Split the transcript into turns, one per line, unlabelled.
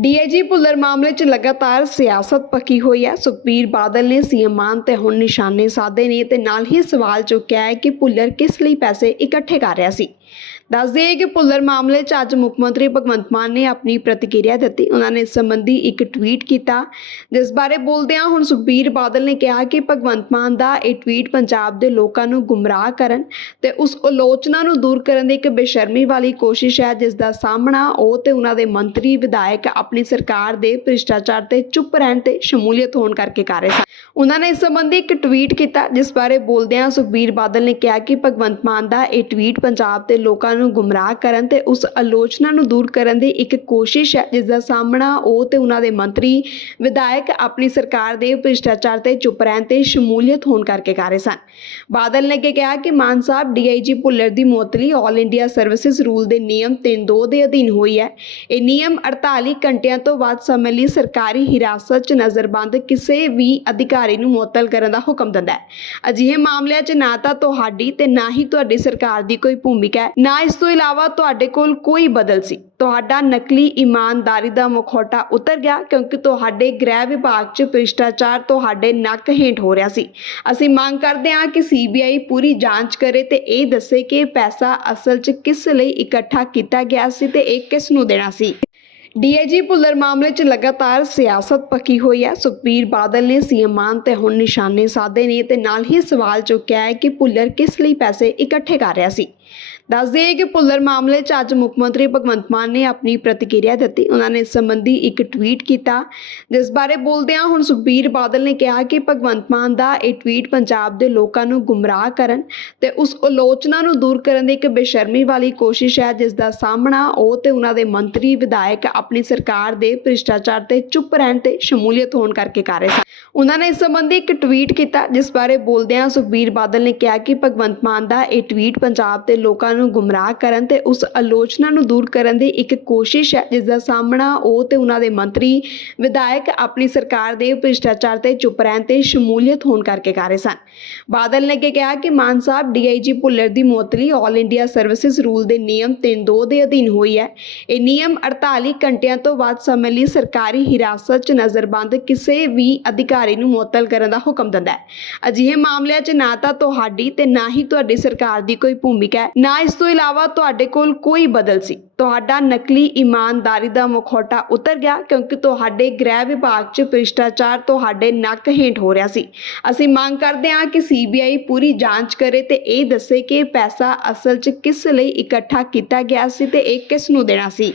DIG Bhullar ਮਾਮਲੇ 'ਚ ਲਗਾਤਾਰ ਸਿਆਸਤ ਪੱਕੀ ਹੋਈ ਹੈ। ਸੁਖਬੀਰ ਬਾਦਲ ਨੇ ਸੀਐਮ ਮਾਨ ਤੇ ਹੁਣ ਨਿਸ਼ਾਨੇ ਸਾਧੇ ਨੇ ਤੇ ਨਾਲ ਹੀ ਸਵਾਲ ਚੁੱਕਿਆ ਹੈ ਕਿ ਭੁੱਲਰ ਕਿਸ ਲਈ ਪੈਸੇ ਇਕੱਠੇ ਕਰ ਰਿਹਾ ਸੀ। ਦੱਸ ਦਈਏ ਕਿ ਭੁੱਲਰ ਮਾਮਲੇ 'ਚ ਅੱਜ ਮੁੱਖ ਮੰਤਰੀ ਭਗਵੰਤ ਮਾਨ ਨੇ ਆਪਣੀ ਪ੍ਰਤੀਕਿਰਿਆ ਦਿੱਤੀ। ਉਹਨਾਂ ਨੇ ਇਸ ਸੰਬੰਧੀ ਇੱਕ ਟਵੀਟ ਕੀਤਾ, ਜਿਸ ਬਾਰੇ ਬੋਲਦਿਆਂ ਹੁਣ ਸੁਖਬੀਰ ਬਾਦਲ ਨੇ ਕਿਹਾ ਕਿ ਭਗਵੰਤ ਮਾਨ ਦਾ ਇਹ ਟਵੀਟ ਪੰਜਾਬ ਦੇ ਲੋਕਾਂ ਨੂੰ ਗੁੰਮਰਾਹ ਕਰਨ ਤੇ ਉਸ ਆਲੋਚਨਾ ਨੂੰ ਦੂਰ ਕਰਨ ਦੀ ਇੱਕ ਬੇਸ਼ਰਮੀ ਵਾਲੀ ਕੋਸ਼ਿਸ਼ ਹੈ, ਜਿਸ ਦਾ ਸਾਹਮਣਾ ਉਹ ਤੇ ਉਹਨਾਂ ਦੇ ਮੰਤਰੀ, ਵਿਧਾਇਕ ਆਪਣੀ ਸਰਕਾਰ ਦੇ ਭ੍ਰਿਸ਼ਟਾਚਾਰ ਤੇ ਚੁੱਪ ਰਹਿਣ ਤੇ ਸ਼ਮੂਲੀਅਤ ਹੋਣ ਕਰਕੇ ਕਰ ਰਹੇ ਸਨ। ਉਹਨਾਂ ਨੇ ਇਸ ਸੰਬੰਧੀ ਇੱਕ ਟਵੀਟ ਕੀਤਾ, ਜਿਸ ਬਾਰੇ ਬੋਲਦਿਆਂ ਸੁਖਬੀਰ ਬਾਦਲ ਨੇ ਕਿਹਾ ਕਿ ਭਗਵੰਤ ਮਾਨ ਦਾ ਇਹ ਟਵੀਟ ਪੰਜਾਬ ਦੇ ਲੋਕਾਂ ਨੂੰ ਗੁੰਮਰਾਹ ਕਰਨ ਤੇ ਉਸ ਆਲੋਚਨਾ ਨੂੰ ਦੂਰ ਕਰਨ ਦੀ ਇੱਕ ਕੋਸ਼ਿਸ਼ ਹੈ, ਜਿਸ ਦਾ ਸਾਹਮਣਾ ਉਹ ਤੇ ਉਹਨਾਂ ਦੇ ਮੰਤਰੀ, ਵਿਧਾਇਕ, ਆਪਣੀ ਸਰਕਾਰ ਦੇ ਭ੍ਰਿਸ਼ਟਾਚਾਰ ਤੇ ਚੁੱਪ ਰਹਿਣ ਤੇ ਸ਼ਮੂਲੀਅਤ ਹੋਣ ਕਰਕੇ ਕਰ ਰਹੇ ਸਨ। ਬਾਦਲ ਨੇ ਅੱਗੇ ਕਿਹਾ ਕਿ ਮਾਨ ਸਾਹਿਬ ਡੀਆਈਜੀ ਭੁੱਲਰ ਦੀ ਮੁਅਤਲੀ ਆਲ ਇੰਡੀਆ ਸਰਵਿਸਿਜ਼ ਰੂਲ ਦੇ ਨਿਯਮ 32 ਦੇ ਅਧੀਨ ਹੋਈ ਹੈ। ਇਹ ਨਿਯਮ 48 ਘੰਟਿਆਂ ਤੋਂ ਵੱਧ ਸਮੇਂ ਲਈ ਸਰਕਾਰੀ ਹਿਰਾਸਤ 'ਚ ਨਜ਼ਰਬੰਦ ਕਿਸੇ ਵੀ ਅਧਿਕਾਰੀ ਨੂੰ ਮੁਅੱਤਲ ਕਰਨ ਦਾ ਹੁਕਮ ਦਿੰਦਾ ਹੈ। ਅਜਿਹੇ ਮਾਮਲਿਆਂ 'ਚ ਨਾ ਤਾਂ ਤੁਹਾਡੀ ਤੇ ਨਾ ਹੀ ਤੁਹਾਡੀ ਸਰਕਾਰ ਦੀ ਕੋਈ ਭੂਮਿਕਾ ਹੈ। ਨਾ ਇਸ ਤੋਂ ਇਲਾਵਾ ਤੁਹਾਡੇ ਕੋਲ ਕੋਈ ਬਦਲ ਸੀ। ਤੁਹਾਡਾ ਨਕਲੀ ਇਮਾਨਦਾਰੀ ਦਾ ਮੁਖੌਟਾ ਉਤਰ ਗਿਆ ਕਿਉਂਕਿ ਤੁਹਾਡੇ ਗ੍ਰਹਿ ਵਿਭਾਗ 'ਚ ਭ੍ਰਿਸ਼ਟਾਚਾਰ ਤੁਹਾਡੇ ਨੱਕ ਹੇਠ ਹੋ ਰਿਹਾ ਸੀ। ਅਸੀਂ ਮੰਗ ਕਰਦੇ ਹਾਂ ਕਿ ਸੀਬੀਆਈ ਪੂਰੀ ਜਾਂਚ ਕਰੇ ਤੇ ਇਹ ਦੱਸੇ ਕਿ ਪੈਸਾ ਅਸਲ 'ਚ ਕਿਸ ਲਈ ਇਕੱਠਾ ਕੀਤਾ ਗਿਆ ਸੀ ਤੇ ਇਹ ਕਿਸ ਨੂੰ ਦੇਣਾ ਸੀ। ਡੀਆਈਜੀ ਭੁੱਲਰ ਮਾਮਲੇ 'ਚ ਲਗਾਤਾਰ ਸਿਆਸਤ ਪੱਕੀ ਹੋਈ ਹੈ। ਸੁਖਬੀਰ ਬਾਦਲ ਨੇ ਸੀਐਮ ਮਾਨ ਤੇ ਹੁਣ ਨਿਸ਼ਾਨੇ ਸਾਧੇ ਨੇ ਤੇ ਨਾਲ ਹੀ ਸਵਾਲ ਚੁੱਕਿਆ ਹੈ ਕਿ ਭੁੱਲਰ ਕਿਸ ਲਈ ਪੈਸੇ ਇਕੱਠੇ ਕਰ ਰਿਹਾ ਸੀ? ਦੱਸ ਦਈਏ ਕਿ ਭੁੱਲਰ ਮਾਮਲੇ 'ਚ ਅੱਜ ਮੁੱਖ ਮੰਤਰੀ ਭਗਵੰਤ ਮਾਨ ਨੇ ਆਪਣੀ ਪ੍ਰਤੀਕਿਰਿਆ ਦਿੱਤੀ। ਉਹਨਾਂ ਨੇ ਇਸ ਸੰਬੰਧੀ ਇੱਕ ਟਵੀਟ ਕੀਤਾ, ਜਿਸ ਬਾਰੇ ਬੋਲਦਿਆਂ ਹੁਣ ਸੁਖਬੀਰ ਬਾਦਲ ਨੇ ਕਿਹਾ ਕਿ ਭਗਵੰਤ ਮਾਨ ਦਾ ਇਹ ਟਵੀਟ ਪੰਜਾਬ ਦੇ ਲੋਕਾਂ ਨੂੰ ਗੁੰਮਰਾਹ ਕਰਨ ਤੇ ਉਸ ਆਲੋਚਨਾ ਨੂੰ ਦੂਰ ਕਰਨ ਦੀ ਇੱਕ ਬੇਸ਼ਰਮੀ ਵਾਲੀ ਕੋਸ਼ਿਸ਼ ਹੈ, ਜਿਸ ਦਾ ਸਾਹਮਣਾ ਉਹ ਤੇ ਉਹਨਾਂ ਦੇ ਮੰਤਰੀ, ਵਿਧਾਇਕ ਆਪਣੀ ਸਰਕਾਰ ਦੇ ਭ੍ਰਿਸ਼ਟਾਚਾਰ ਤੇ ਚੁੱਪ ਰਹਿਣ ਤੇ ਸ਼ਮੂਲੀਅਤ ਹੋਣ ਕਰਕੇ ਕਰ ਰਹੇ ਸਨ। ਉਹਨਾਂ ਨੇ ਇਸ ਸੰਬੰਧੀ ਇੱਕ ਟਵੀਟ ਕੀਤਾ, ਜਿਸ ਬਾਰੇ ਬੋਲਦਿਆਂ ਸੁਖਬੀਰ ਬਾਦਲ ਨੇ ਕਿਹਾ ਕਿ ਭਗਵੰਤ ਮਾਨ ਦਾ ਇਹ ਟਵੀਟ ਪੰਜਾਬ ਦੇ ਲੋਕਾਂ ਨੂੰ ਗੁੰਮਰਾਹ ਕਰਨ ਤੇ ਉਸ ਆਲੋਚਨਾ ਨੂੰ ਦੂਰ ਕਰਨ ਦੀ ਇੱਕ ਕੋਸ਼ਿਸ਼ ਹੈ ਜਿਸ ਦਾ ਸਾਹਮਣਾ ਉਹ ਤੇ ਉਹਨਾਂ ਦੇ ਮੰਤਰੀ, ਵਿਧਾਇਕ ਆਪਣੀ ਸਰਕਾਰ ਦੇ ਭ੍ਰਿਸ਼ਟਾਚਾਰ ਤੇ ਚੁੱਪ ਰਹਿਣ ਤੇ ਸ਼ਮੂਲੀਅਤ ਹੋਣ ਕਰਕੇ ਕਰ ਰਹੇ ਸਨ। ਬਾਦਲ ਨੇ ਅੱਗੇ ਕਿਹਾ ਕਿ ਮਾਨ ਸਾਹਿਬ ਡੀਆਈਜੀ ਭੁੱਲਰ ਦੀ ਮੁਅੱਤਲੀ ਆਲ ਇੰਡੀਆ ਸਰਵਿਸਿਜ਼ ਰੂਲ ਦੇ ਨਿਯਮ 32 ਦੇ ਅਧੀਨ ਹੋਈ ਹੈ। ਇਹ ਨਿਯਮ 48 ਘੰਟਿਆਂ ਤੋਂ ਬਾਅਦ ਸਮੇਂ ਲਈ ਸਰਕਾਰੀ ਹਿਰਾਸਤ 'ਚ ਨਜ਼ਰਬੰਦ ਕਿਸੇ ਵੀ ਅਧਿਕਾਰੀ ਨੂੰ ਮੁਅੱਤਲ ਕਰਨ ਦਾ ਹੁਕਮ ਦਿੰਦਾ ਹੈ। ਅਜਿਹੇ ਮਾਮਲਿਆਂ 'ਚ ਨਾ ਤਾਂ ਤੁਹਾਡੀ ਤੇ ਨਾ ਹੀ ਤੁਹਾਡੀ ਸਰਕਾਰ ਦੀ ਕੋਈ ਭੂਮਿਕਾ ਹੈ, ਨਾ ਇਸ ਤੋਂ ਇਲਾਵਾ ਤੁਹਾਡੇ ਕੋਲ ਕੋਈ ਬਦਲ ਸੀ? ਤੁਹਾਡਾ ਨਕਲੀ ਇਮਾਨਦਾਰੀ ਦਾ ਮੁਖੌਟਾ ਉਤਰ ਗਿਆ ਕਿਉਂਕਿ ਤੁਹਾਡੇ ਗ੍ਰਹਿ ਵਿਭਾਗ 'ਚ ਭ੍ਰਿਸ਼ਟਾਚਾਰ ਤੁਹਾਡੇ ਨੱਕ ਹੇਠ ਹੋ ਰਿਹਾ ਸੀ। ਅਸੀਂ ਮੰਗ ਕਰਦੇ ਹਾਂ ਕਿ ਸੀਬੀਆਈ ਪੂਰੀ ਜਾਂਚ ਕਰੇ ਤੇ ਇਹ ਦੱਸੇ ਕਿ ਪੈਸਾ ਅਸਲ 'ਚ ਕਿਸ ਲਈ ਇਕੱਠਾ ਕੀਤਾ ਗਿਆ ਸੀ ਤੇ ਇਹ ਕਿਸ ਨੂੰ ਦੇਣਾ ਸੀ?